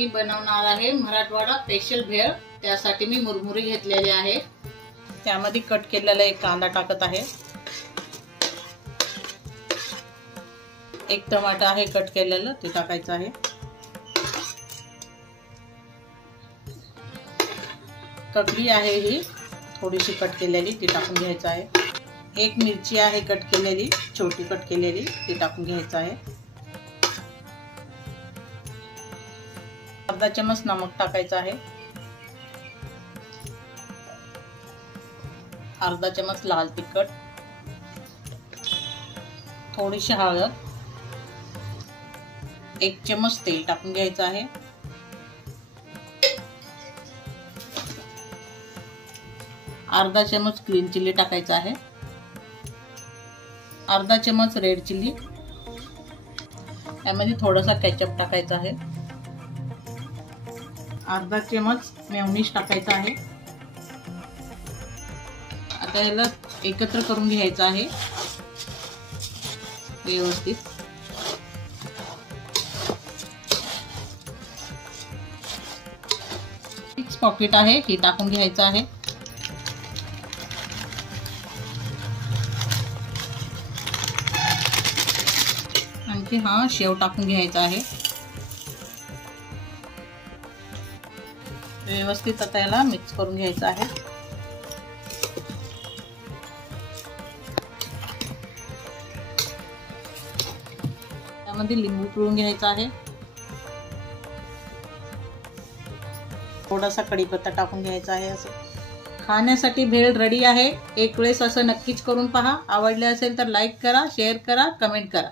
मी बनवणार आहे मराठवाडा स्पेशल भेळ। त्यासाठी मी मुरमुरी घेतलेली आहे। त्यामध्ये कट केलेला एक कांदा टाकत आहे। एक टमाटर आहे कट केलेलं ते टाकायचं आहे। ककडी आहे ही थोडीशी कट केलेली ती टाकून घ्यायचं आहे। एक मिरची आहे कट केलेली छोटी कट केलेली ती टाकून घ्यायचं आहे। अर्धा चम्मच नमक टाकायचं आहे। अर्धा चम्मच लाल तिखट, थोडीशी हळद, एक चम्मच तेल टाकून घ्यायचं आहे। अर्धा चम्मच ग्रीन चिली टाकायचा आहे। अर्धा चम्मच रेड चिली, यामध्ये थोडासा केचप टाकायचा आहे। अर्धा चम्मच मेयोनीज टाकायचा आहे। आता याला एकत्र करून घ्यायचं आहे व्यवस्थित। मिक्स पॉकेट आहे हे टाकून घ्यायचं आहे। आणखी हा शेव टाकून घ्यायचा आहे। व्यवस्थित आता याला मिक्स करून घ्यायचं आहे। त्यामध्ये लिंबू पिळून घ्यायचा आहे। थोडासा कढीपत्ता टाकून घ्यायचा आहे। असं खाण्यासाठी भेळ रेडी आहे। एक वेळेस असं नक्कीच करून पहा। आवडले असेल तर लाईक करा, शेअर करा, कमेंट करा।